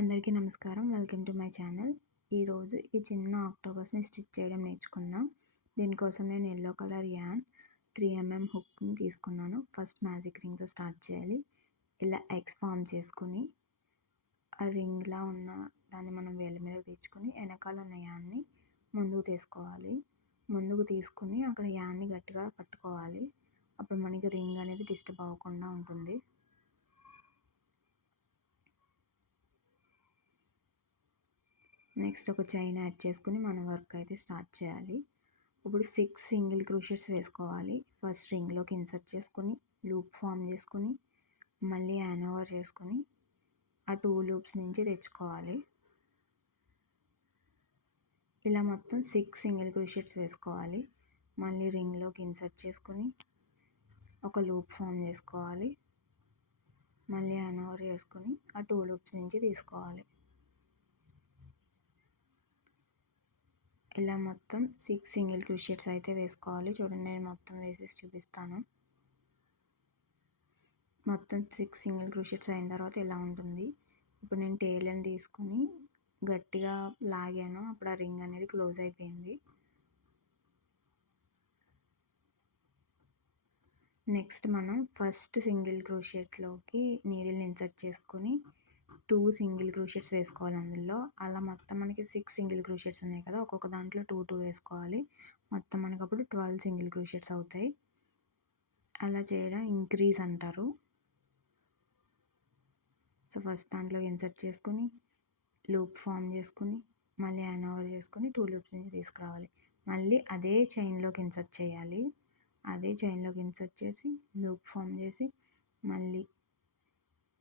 అందరికీ నమస్కారం. Welcome to my channel. ఈరోజు ఈ చిన్న ఆక్టోపస్‌ని స్టిచ్ చేయడం నేర్చుకుందాం. దీనికోసం నేను యెల్లో కలర్ యాన్ 3 హుక్‌ని తీసుకున్నాను. ఫస్ట్ మ్యాజిక్ రింగ్‌తో స్టార్ట్ చేయాలి. ఇలా ఎగ్స్ ఫార్మ్ చేసుకొని ఆ రింగ్‌లా ఉన్న దాన్ని మనం వేళ్ళ మీద తెచ్చుకొని వెనకాల ఉన్న యాన్‌ని ముందుకు తీసుకోవాలి. ముందుకు తీసుకొని అక్కడ యాన్‌ని గట్టిగా పట్టుకోవాలి. అప్పుడు మనకి రింగ్ అనేది డిస్టర్బ్ అవ్వకుండా ఉంటుంది. నెక్స్ట్ ఒక చైన్ యాడ్ చేసుకుని మన వర్క్ అయితే స్టార్ట్ చేయాలి. ఇప్పుడు 6 సింగిల్ క్రోషెట్స్ వేసుకోవాలి. ఫస్ట్ రింగ్లోకి ఇన్సర్ట్ చేసుకొని లూప్ ఫామ్ చేసుకొని మళ్ళీ యాన్ ఓవర్ చేసుకొని ఆ 2 లూప్స్ నుంచి తెచ్చుకోవాలి. ఇలా మొత్తం 6 సింగిల్ క్రోషెట్స్ వేసుకోవాలి. మళ్ళీ రింగ్లోకి ఇన్సర్ట్ చేసుకొని ఒక లూప్ ఫామ్ చేసుకోవాలి. మళ్ళీ యాన్ ఓవర్ చేసుకొని ఆ 2 లూప్స్ నుంచి తీసుకోవాలి. ఇలా మొత్తం 6 సింగిల్ క్రోషెట్స్ అయితే వేసుకోవాలి. చూడండి, నేను మొత్తం వేసేసి చూపిస్తాను. మొత్తం 6 సింగిల్ క్రోషెట్స్ అయిన తర్వాత ఇలా ఉంటుంది. ఇప్పుడు నేను టేల్ని తీసుకుని గట్టిగా లాగాను. అప్పుడు ఆ రింగ్ అనేది క్లోజ్ అయిపోయింది. నెక్స్ట్ మనం ఫస్ట్ సింగిల్ క్రోషెట్లోకి నీడిల్ని ఇన్సర్ట్ చేసుకొని 2 సింగిల్ క్రోషెట్స్ వేసుకోవాలి అందులో. అలా మొత్తం మనకి 6 సింగిల్ క్రోషెట్స్ ఉన్నాయి కదా, ఒక్కొక్క దాంట్లో 2 వేసుకోవాలి. మొత్తం మనకు అప్పుడు 12 సింగిల్ క్రోషెట్స్ అవుతాయి. అలా చేయడం ఇంక్రీజ్ అంటారు. సో ఫస్ట్ దాంట్లో ఇన్సర్ట్ చేసుకుని లూప్ ఫామ్ చేసుకుని మళ్ళీ యాన్ ఓవర్ చేసుకుని 2 లూప్స్ నుంచి తీసుకురావాలి. మళ్ళీ అదే చైన్లోకి ఇన్సర్ట్ చేయాలి. అదే చైన్లోకి ఇన్సర్ట్ చేసి లూప్ ఫామ్ చేసి మళ్ళీ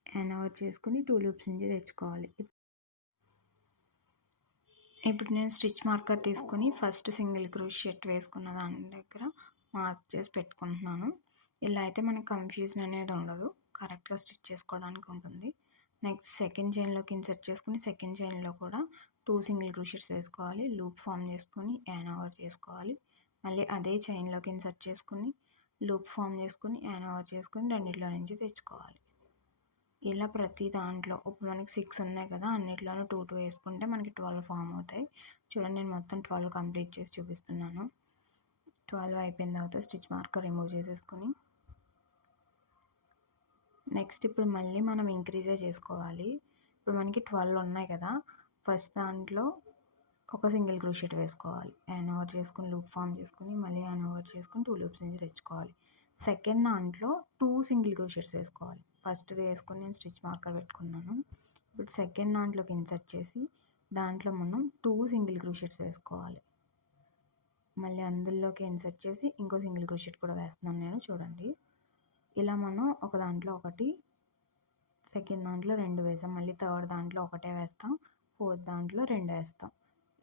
యాన్ ఓవర్ చేసుకుని 2 లూప్స్ నుంచి తెచ్చుకోవాలి. ఇప్పుడు నేను స్టిచ్ మార్కర్ తీసుకుని ఫస్ట్ సింగిల్ క్రోషెట్ వేసుకున్న దాని దగ్గర మార్క్ చేసి పెట్టుకుంటున్నాను. ఇలా అయితే మనకి కన్ఫ్యూజన్ అనేది ఉండదు, కరెక్ట్గా స్టిచ్ చేసుకోవడానికి ఉంటుంది. నెక్స్ట్ సెకండ్ చైన్లోకి ఇన్సర్ట్ చేసుకుని సెకండ్ చైన్లో కూడా 2 సింగిల్ క్రోషెట్స్ వేసుకోవాలి. లూప్ ఫామ్ చేసుకొని యాన్ ఓవర్ చేసుకోవాలి. మళ్ళీ అదే చైన్లోకి ఇన్సర్ట్ చేసుకుని లూప్ ఫామ్ చేసుకుని యాన్ ఓవర్ చేసుకుని రెండిట్లో నుంచి తెచ్చుకోవాలి. ఇలా ప్రతి దాంట్లో ఇప్పుడు మనకి 6 ఉన్నాయి కదా, అన్నిట్లోనూ 2 వేసుకుంటే మనకి 12 ఫామ్ అవుతాయి. చూడండి, నేను మొత్తం 12 కంప్లీట్ చేసి చూపిస్తున్నాను. 12 అయిపోయిన తర్వాత స్టిచ్ మార్కర్ రిమూవ్ చేసేసుకొని నెక్స్ట్ ఇప్పుడు మళ్ళీ మనం ఇంక్రీజే చేసుకోవాలి. ఇప్పుడు మనకి 12 ఉన్నాయి కదా, ఫస్ట్ దాంట్లో ఒక సింగిల్ క్రోషెట్ వేసుకోవాలి. యాన్ ఓవర్ చేసుకుని లూప్ ఫామ్ చేసుకుని మళ్ళీ యాన్ ఓవర్ చేసుకుని 2 లూప్స్ నుంచి తెచ్చుకోవాలి. సెకండ్ దాంట్లో 2 సింగిల్ క్రోషెట్స్ వేసుకోవాలి. ఫస్ట్ వేసుకొని నేను స్టిచ్ మార్కర్ పెట్టుకున్నాను. ఇప్పుడు సెకండ్ దాంట్లోకి ఇన్సర్ట్ చేసి దాంట్లో మనం 2 సింగిల్ క్రోషెట్స్ వేసుకోవాలి. మళ్ళీ అందులోకి ఇన్సర్ట్ చేసి ఇంకో సింగిల్ క్రోషెట్ కూడా వేస్తున్నాను నేను. చూడండి, ఇలా మనం ఒక దాంట్లో ఒకటి, సెకండ్ దాంట్లో 2 వేసాం, మళ్ళీ థర్డ్ దాంట్లో ఒకటే వేస్తాం, ఫోర్త్ దాంట్లో 2 వేస్తాం.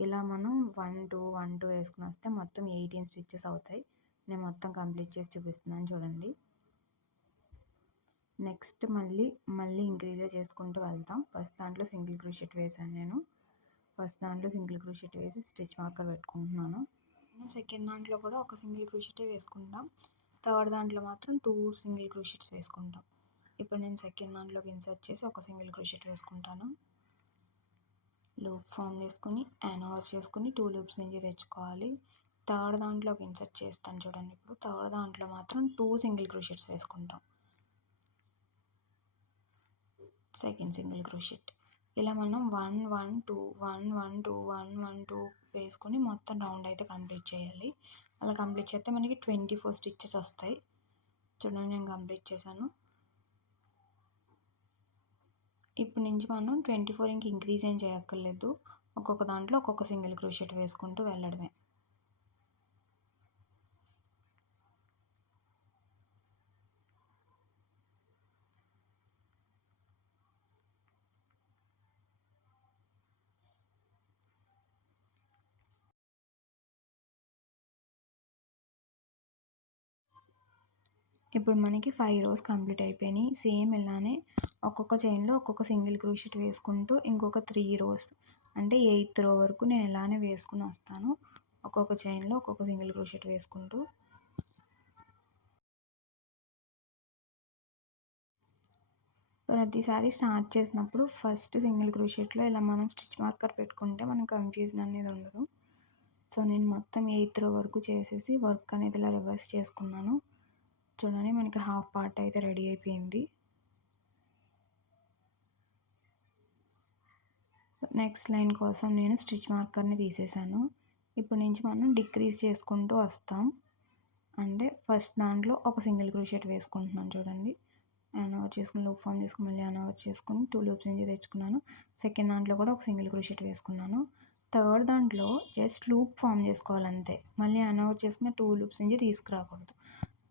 ఇలా మనం 1 2 1 2 వేసుకుని వస్తే మొత్తం 18 స్టిచ్చెస్ అవుతాయి. నేను మొత్తం కంప్లీట్ చేసి చూపిస్తున్నాను చూడండి. నెక్స్ట్ మళ్ళీ ఇంక్రీజే చేసుకుంటూ వెళ్తాం. ఫస్ట్ దాంట్లో సింగిల్ క్రోషెట్ వేసాను నేను. ఫస్ట్ దాంట్లో సింగిల్ క్రోషెట్ వేసి స్టిచ్ మార్కర్ పెట్టుకుంటున్నాను. సెకండ్ దాంట్లో కూడా ఒక సింగిల్ క్రోషెటే వేసుకుంటాం. థర్డ్ దాంట్లో మాత్రం 2 సింగిల్ క్రోషెట్స్ వేసుకుంటాం. ఇప్పుడు నేను సెకండ్ దాంట్లోకి ఇన్సర్ట్ చేసి ఒక సింగిల్ క్రోషెట్ వేసుకుంటాను. లూప్ ఫామ్ చేసుకుని యాన్ ఓవర్ చేసుకుని 2 లూప్స్ నుంచి తెచ్చుకోవాలి. థర్డ్ దాంట్లోకి ఇన్సర్ట్ చేస్తాను చూడండి. ఇప్పుడు థర్డ్ దాంట్లో మాత్రం 2 సింగిల్ క్రోషెట్స్ వేసుకుంటాం. Second single crochet. ఇలా మనం 1 1 2 1 1 2 1 1 2 వేసుకొని మొత్తం రౌండ్ అయితే కంప్లీట్ చేయాలి. అలా కంప్లీట్ చేస్తే మనకి 24 స్టిచ్చెస్ వస్తాయి. చూడండి, నేను కంప్లీట్ చేశాను. ఇప్పుడు నుంచి మనం 24 ఇంక ఇంక్రీజ్ ఏం చేయక్కర్లేదు. ఒక్కొక్క దాంట్లో ఒక్కొక్క సింగిల్ క్రోషెట్ వేసుకుంటూ వెళ్ళడమే. ఇప్పుడు మనకి 5 రోస్ కంప్లీట్ అయిపోయినాయి. సేమ్ ఇలానే ఒక్కొక్క చైన్లో ఒక్కొక్క సింగిల్ క్రోషెట్ వేసుకుంటూ ఇంకొక 3 రోస్ అంటే 8th రో వరకు నేను ఇలానే వేసుకుని వస్తాను. ఒక్కొక్క చైన్లో ఒక్కొక్క సింగిల్ క్రోషెట్ వేసుకుంటూ. ప్రతిసారి స్టార్ట్ చేసినప్పుడు ఫస్ట్ సింగిల్ క్రోషెట్లో ఇలా మనం స్టిచ్ మార్కర్ పెట్టుకుంటే మనకు కన్ఫ్యూజన్ అనేది ఉండదు. సో నేను మొత్తం 8th రో వరకు చేసేసి వర్క్ అనేది ఇలా రివర్స్ చేసుకున్నాను. చూడండి మనకి హాఫ్ పార్ట్ అయితే రెడీ అయిపోయింది. నెక్స్ట్ లైన్ కోసం నేను స్టిచ్ మార్కర్ని తీసేసాను. ఇప్పుడు నుంచి మనం డిక్రీజ్ చేసుకుంటూ వస్తాం. అంటే ఫస్ట్ దాంట్లో ఒక సింగిల్ క్రోషెట్ వేసుకుంటున్నాను చూడండి. యాన్ ఓవర్ చేసుకుని లూప్ ఫామ్ చేసుకుని మళ్ళీ యాన్ ఓవర్ చేసుకుని 2 లూప్స్ నుంచి తెచ్చుకున్నాను. సెకండ్ దాంట్లో కూడా ఒక సింగిల్ క్రోషెట్ వేసుకున్నాను. థర్డ్ దాంట్లో జస్ట్ లూప్ ఫామ్ చేసుకోవాలి అంతే. మళ్ళీ యాన్ ఓవర్ చేసుకుని 2 లూప్స్ నుంచి తీసుకురాకూడదు.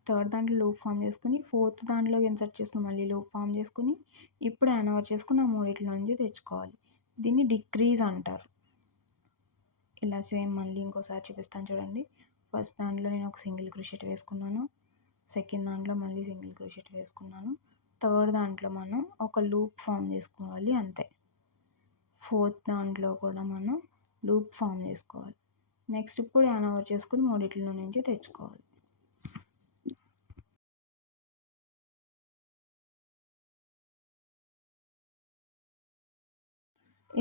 థర్డ్ దాంట్లో లూప్ ఫామ్ చేసుకుని ఫోర్త్ దాంట్లో ఇన్సర్ట్ చేసుకుని మళ్ళీ లూప్ ఫామ్ చేసుకుని ఇప్పుడు యాన్ ఓవర్ చేసుకుని ఆ మూడిట్లో నుంచి తెచ్చుకోవాలి. దీన్ని డిక్రీజ్ అంటారు. ఇలా సేమ్ మళ్ళీ ఇంకోసారి చూపిస్తాను చూడండి. ఫస్ట్ దాంట్లో నేను ఒక సింగిల్ క్రోషెట్ వేసుకున్నాను. సెకండ్ దాంట్లో మళ్ళీ సింగిల్ క్రోషెట్ వేసుకున్నాను. థర్డ్ దాంట్లో మనం ఒక లూప్ ఫామ్ చేసుకోవాలి అంతే. ఫోర్త్ దాంట్లో కూడా మనం లూప్ ఫామ్ చేసుకోవాలి. నెక్స్ట్ ఇప్పుడు యాన్ ఓవర్ చేసుకుని మూడిట్లో నుంచి తెచ్చుకోవాలి.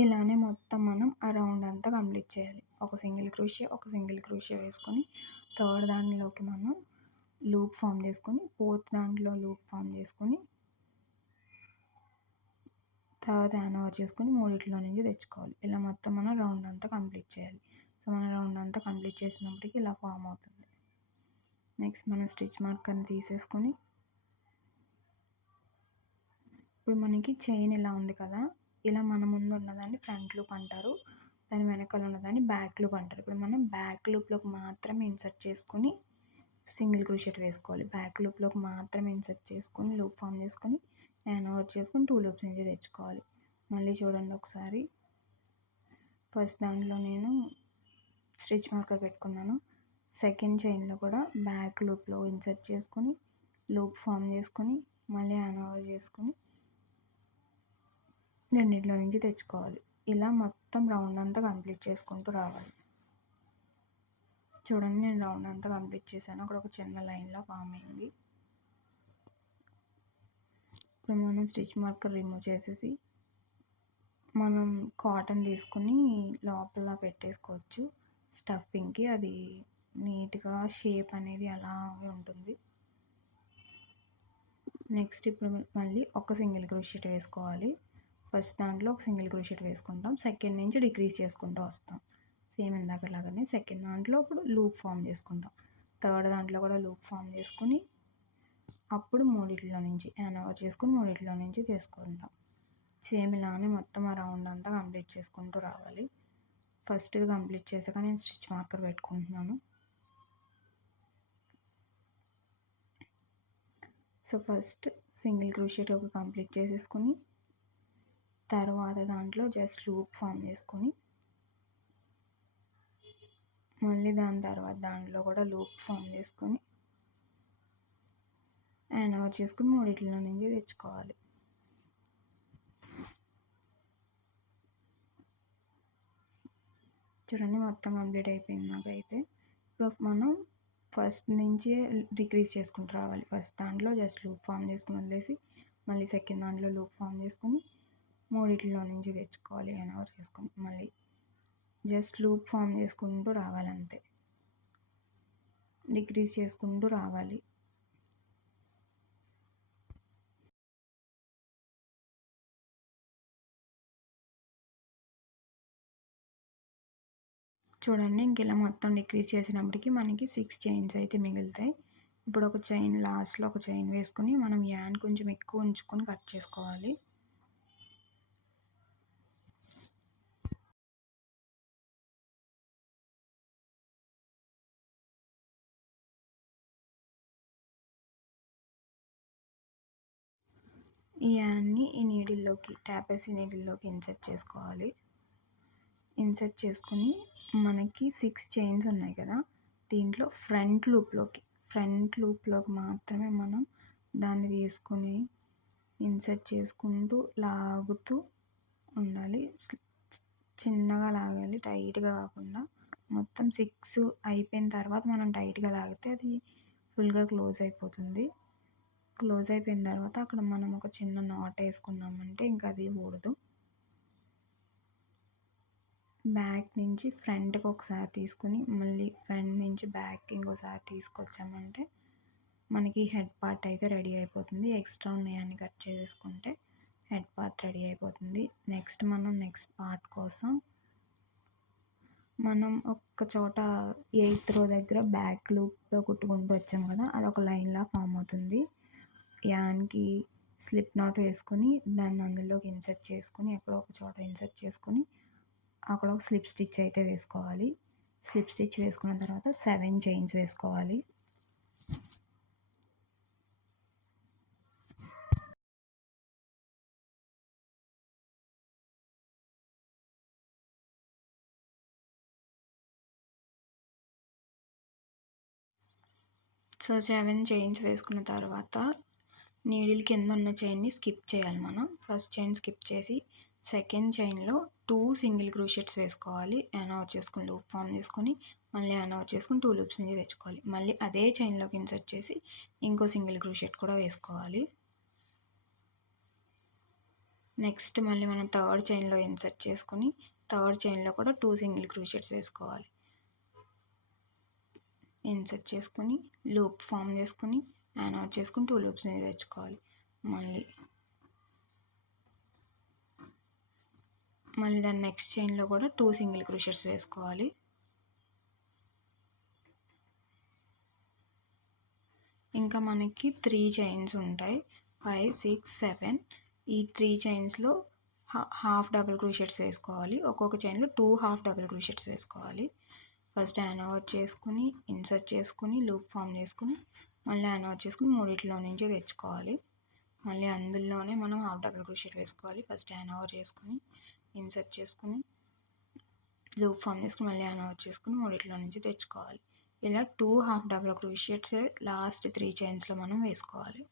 ఇలానే మొత్తం మనం ఆ రౌండ్ అంతా కంప్లీట్ చేయాలి. ఒక సింగిల్ క్రోషే వేసుకొని థర్డ్ దాంట్లోకి మనం లూప్ ఫామ్ చేసుకొని ఫోర్త్ దాంట్లో లూప్ ఫామ్ చేసుకొని తర్వాత యాన్ ఓవర్ చేసుకొని మూడిట్లో నుంచి తెచ్చుకోవాలి. ఇలా మొత్తం మనం రౌండ్ అంతా కంప్లీట్ చేయాలి. సో మన రౌండ్ అంతా కంప్లీట్ చేసినప్పటికీ ఇలా ఫామ్ అవుతుంది. నెక్స్ట్ మనం స్టిచ్ మార్కర్ని తీసేసుకొని ఇప్పుడు మనకి చైన్ ఇలా ఉంది కదా, ఇలా మన ముందు ఉన్నదాన్ని ఫ్రంట్ లూప్ అంటారు, దాని వెనకాల ఉన్నదాన్ని బ్యాక్ లూప్ అంటారు. ఇప్పుడు మనం బ్యాక్ లూప్లోకి మాత్రమే ఇన్సర్ట్ చేసుకొని సింగిల్ క్రోషెట్ వేసుకోవాలి. బ్యాక్ లూప్లోకి మాత్రమే ఇన్సర్ట్ చేసుకొని లూప్ ఫామ్ చేసుకొని యాన్ ఓవర్ చేసుకొని 2 లూప్స్ నుంచి తెచ్చుకోవాలి. మళ్ళీ చూడండి ఒకసారి. ఫస్ట్ దాంట్లో నేను స్టిచ్ మార్కర్ పెట్టుకున్నాను. సెకండ్ చైన్లో కూడా బ్యాక్ లూప్లో ఇన్సర్ట్ చేసుకొని లూప్ ఫామ్ చేసుకొని మళ్ళీ యాన్ ఓవర్ చేసుకొని రెండిట్లో నుంచి తెచ్చుకోవాలి. ఇలా మొత్తం రౌండ్ అంతా కంప్లీట్ చేసుకుంటూ రావాలి. చూడండి నేను రౌండ్ అంతా కంప్లీట్ చేశాను. అక్కడ ఒక చిన్న లైన్లో ఫామ్ అయింది. ఇప్పుడు మనం స్టిచ్ మార్కర్ రిమూవ్ చేసేసి మనం కాటన్ తీసుకుని లోపల పెట్టేసుకోవచ్చు స్టఫింగ్కి. అది నీట్గా షేప్ అనేది అలాగే ఉంటుంది. నెక్స్ట్ ఇప్పుడు మళ్ళీ ఒక సింగిల్ క్రోషెట్ వేసుకోవాలి. ఫస్ట్ దాంట్లో ఒక సింగిల్ క్రోషెట్ వేసుకుంటాం. సెకండ్ నుంచి డిక్రీజ్ చేసుకుంటూ వస్తాం. సేమ్ ఇందాకలాగానే సెకండ్ దాంట్లో ఇప్పుడు లూప్ ఫామ్ చేసుకుంటాం. థర్డ్ దాంట్లో కూడా లూప్ ఫామ్ చేసుకుని అప్పుడు మూడిట్లో నుంచి యాన్ ఓవర్ చేసుకుని మూడిట్లో నుంచి తీసుకుంటాం. సేమ్ ఇలానే మొత్తం ఆ రౌండ్ అంతా కంప్లీట్ చేసుకుంటూ రావాలి. ఫస్ట్ కంప్లీట్ చేసాక నేను స్టిచ్ మార్కర్ పెట్టుకుంటున్నాను. సో ఫస్ట్ సింగిల్ క్రోషెట్ ఒక కంప్లీట్ చేసేసుకుని తర్వాత దాంట్లో జస్ట్ లూప్ ఫామ్ చేసుకొని మళ్ళీ దాని తర్వాత దాంట్లో కూడా లూప్ ఫామ్ చేసుకొని యాన్ ఓవర్ చేసుకుని మూడిట్లో నుంచి తెచ్చుకోవాలి. చూడండి మొత్తం కంప్లీట్ అయిపోయింది నాకైతే. ఇప్పుడు మనం ఫస్ట్ నుంచి డిక్రీజ్ చేసుకుంటూ రావాలి. ఫస్ట్ దాంట్లో జస్ట్ లూప్ ఫామ్ చేసుకుని వదిలేసి మళ్ళీ సెకండ్ దాంట్లో లూప్ ఫామ్ చేసుకొని మూడిట్లో నుంచి తెచ్చుకోవాలి యాన్ ఓవర్ చేసుకొని మళ్ళీ జస్ట్ లూప్ ఫామ్ చేసుకుంటూ రావాలి అంతే. డిక్రీజ్ చేసుకుంటూ రావాలి. చూడండి ఇంక ఇలా మొత్తం డిక్రీజ్ చేసినప్పటికీ మనకి 6 చైన్స్ అయితే మిగులుతాయి. ఇప్పుడు ఒక చైన్ లాస్ట్లో ఒక చైన్ వేసుకొని మనం యాన్ కొంచెం ఎక్కువ ఉంచుకొని కట్ చేసుకోవాలి. ఈ యాన్ని ఈ నీడిల్లోకి ట్యాపేసి నీడిల్లోకి ఇన్సర్ట్ చేసుకోవాలి. ఇన్సర్ట్ చేసుకుని మనకి 6 చైన్స్ ఉన్నాయి కదా, దీంట్లో ఫ్రంట్ లూప్లోకి మాత్రమే మనం దాన్ని తీసుకుని ఇన్సర్ట్ చేసుకుంటూ లాగుతూ ఉండాలి. చిన్నగా లాగాలి, టైట్గా కాకుండా. మొత్తం 6 అయిపోయిన తర్వాత మనం టైట్గా లాగితే అది ఫుల్గా క్లోజ్ అయిపోతుంది. క్లోజ్ అయిపోయిన తర్వాత అక్కడ మనం ఒక చిన్న నాట్ వేసుకున్నామంటే ఇంకా అది ఊడదు. బ్యాక్ నుంచి ఫ్రంట్కి ఒకసారి తీసుకుని మళ్ళీ ఫ్రంట్ నుంచి బ్యాక్కి ఇంకోసారి తీసుకొచ్చామంటే మనకి హెడ్ పార్ట్ అయితే రెడీ అయిపోతుంది. ఎక్స్ట్రా ఉన్నాయని కట్ చేసుకుంటే హెడ్ పార్ట్ రెడీ అయిపోతుంది. నెక్స్ట్ పార్ట్ కోసం మనం ఒక్క చోట 8th రో దగ్గర బ్యాక్ లూప్తో కుట్టుకుంటూ వచ్చాం కదా, అదొక లైన్లా ఫామ్ అవుతుంది. యాన్కి స్లిప్ నాట్ వేసుకొని దాన్ని అందులోకి ఇన్సర్ట్ చేసుకుని ఎక్కడో ఒక చోట ఇన్సర్ట్ చేసుకొని అక్కడ ఒక స్లిప్ స్టిచ్ అయితే వేసుకోవాలి. స్లిప్ స్టిచ్ వేసుకున్న తర్వాత 7 చైన్స్ వేసుకోవాలి. సో 7 చైన్స్ వేసుకున్న తర్వాత నీడిల్ కింద ఉన్న చైన్ని స్కిప్ చేయాలి మనం. ఫస్ట్ చైన్ స్కిప్ చేసి సెకండ్ చైన్లో 2 సింగిల్ క్రూషెట్స్ వేసుకోవాలి. యానోవర్ చేసుకుని లూప్ ఫామ్ చేసుకొని మళ్ళీ యానోవర్ చేసుకుని 2 లూప్స్ నుంచి తెచ్చుకోవాలి. మళ్ళీ అదే చైన్లోకి ఇన్సర్ట్ చేసి ఇంకో సింగిల్ క్రూషెట్ కూడా వేసుకోవాలి. నెక్స్ట్ మళ్ళీ మనం థర్డ్ చైన్లో ఇన్సర్ట్ చేసుకుని థర్డ్ చైన్లో కూడా 2 సింగిల్ క్రూషెట్స్ వేసుకోవాలి. ఇన్సర్ట్ చేసుకుని లూప్ ఫామ్ చేసుకుని యానోవర్ చేసుకుని 2 లూప్స్ అనేది తెచ్చుకోవాలి. మళ్ళీ దాని నెక్స్ట్ చైన్లో కూడా 2 సింగిల్ క్రూషెట్స్ వేసుకోవాలి. ఇంకా మనకి 3 చైన్స్ ఉంటాయి, 5, 6, 7. ఈ 3 చైన్స్లో హాఫ్ డబుల్ క్రూషెట్స్ వేసుకోవాలి. ఒక్కొక్క చైన్లో 2 హాఫ్ డబుల్ క్రూషెట్స్ వేసుకోవాలి. ఫస్ట్ యానోవర్ చేసుకుని ఇన్సర్ట్ చేసుకుని లూప్ ఫామ్ చేసుకుని మళ్ళీ యానోవర్ చేసుకుని మూడిట్లో నుంచి తెచ్చుకోవాలి. మళ్ళీ అందులోనే మనం హాఫ్ డబుల్ క్రూషెట్ వేసుకోవాలి. ఫస్ట్ యానోవర్ చేసుకుని ఇన్సర్ట్ చేసుకుని లూప్ ఫామ్ చేసుకుని మళ్ళీ యానోవర్ చేసుకుని మూడిట్లో నుంచి తెచ్చుకోవాలి. ఇలా 2 హాఫ్ డబుల్ క్రూషెట్స్ లాస్ట్ 3 చైన్స్లో మనం వేసుకోవాలి.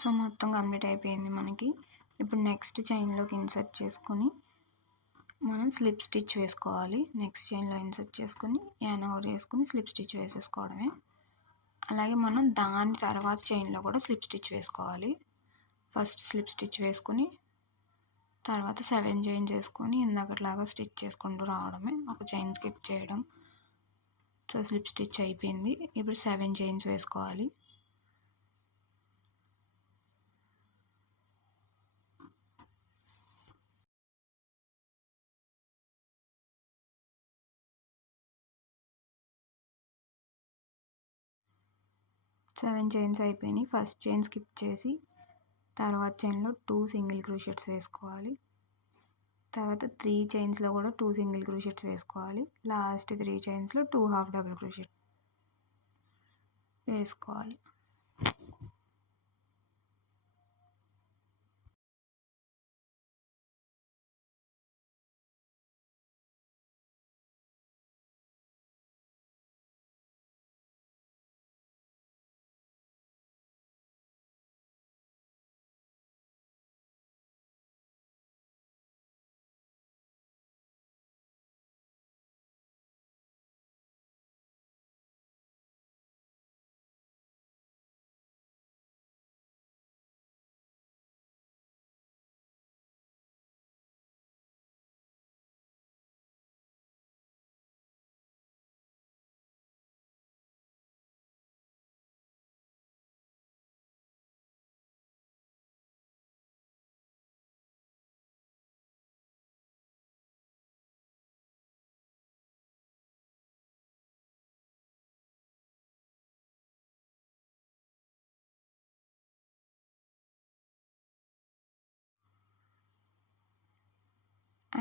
సో మొత్తం కంప్లీట్ అయిపోయింది మనకి. ఇప్పుడు నెక్స్ట్ చైన్లోకి ఇన్సర్ట్ చేసుకుని మనం స్లిప్ స్టిచ్ వేసుకోవాలి. నెక్స్ట్ చైన్లో ఇన్సర్ట్ చేసుకుని యానోవర్ చేసుకుని స్లిప్ స్టిచ్ వేసేసుకోవడమే. అలాగే మనం దాని తర్వాత చైన్లో కూడా స్లిప్ స్టిచ్ వేసుకోవాలి. ఫస్ట్ స్లిప్ స్టిచ్ వేసుకుని తర్వాత 7 చైన్స్ వేసుకొని ఇందాకట్లాగా స్టిచ్ చేసుకుంటూ రావడమే, ఒక చైన్ స్కిప్ చేయడం. సో స్లిప్ స్టిచ్ అయిపోయింది. ఇప్పుడు 7 చైన్స్ వేసుకోవాలి. సెవెన్ చైన్స్ అయిపోయినాయి. ఫస్ట్ చైన్ స్కిప్ చేసి తర్వాత చైన్లో 2 సింగిల్ క్రూషెట్స్ వేసుకోవాలి. తర్వాత 3 చైన్స్లో కూడా 2 సింగిల్ క్రూషెట్స్ వేసుకోవాలి. లాస్ట్ 3 చైన్స్లో 2 హాఫ్ డబుల్ క్రూషెట్ వేసుకోవాలి.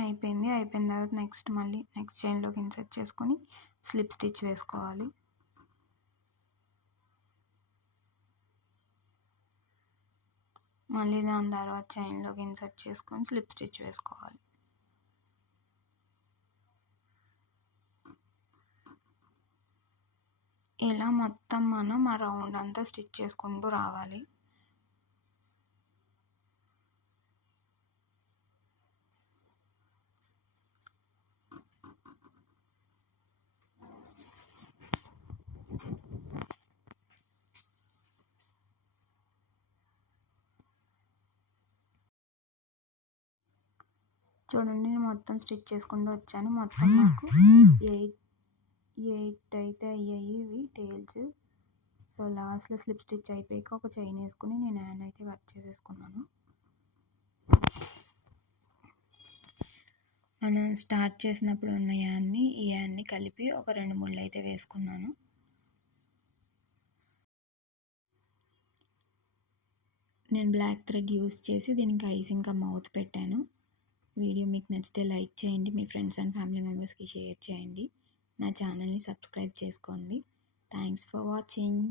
అయిపోయింది. అయిపోయిన తర్వాత నెక్స్ట్ చైన్‌లోకి ఇన్సర్ట్ చేసుకొని స్లిప్ స్టిచ్ వేసుకోవాలి. మళ్ళీ దాని తర్వాత చైన్‌లోకి ఇన్సర్ట్ చేసుకొని స్లిప్ స్టిచ్ వేసుకోవాలి. ఇలా మొత్తం మనం ఆ రౌండ్ అంతా స్టిచ్ చేసుకుంటూ రావాలి. చూడండి, నేను మొత్తం స్టిచ్ చేసుకుంటూ వచ్చాను. మొత్తం నాకు 8 అయితే అయ్యాయి ఇవి టేల్స్. సో లాస్ట్లో స్లిప్ స్టిచ్ అయిపోయాక ఒక చైన్ వేసుకుని నేను హ్యాండ్ అయితే కట్ చేసేసుకున్నాను. మనం స్టార్ట్ చేసినప్పుడు ఉన్న ఈ యాన్ని కలిపి ఒక 2 ముళ్ళు అయితే వేసుకున్నాను. నేను బ్లాక్ థ్రెడ్ యూస్ చేసి దీనికి ఐస్ ఇంకా మౌత్ పెట్టాను. వీడియో మీకు నచ్చితే లైక్ చేయండి, మీ ఫ్రెండ్స్ అండ్ ఫ్యామిలీ మెంబర్స్కి షేర్ చేయండి, నా ఛానల్ని సబ్స్క్రైబ్ చేసుకోండి. Thanks for watching.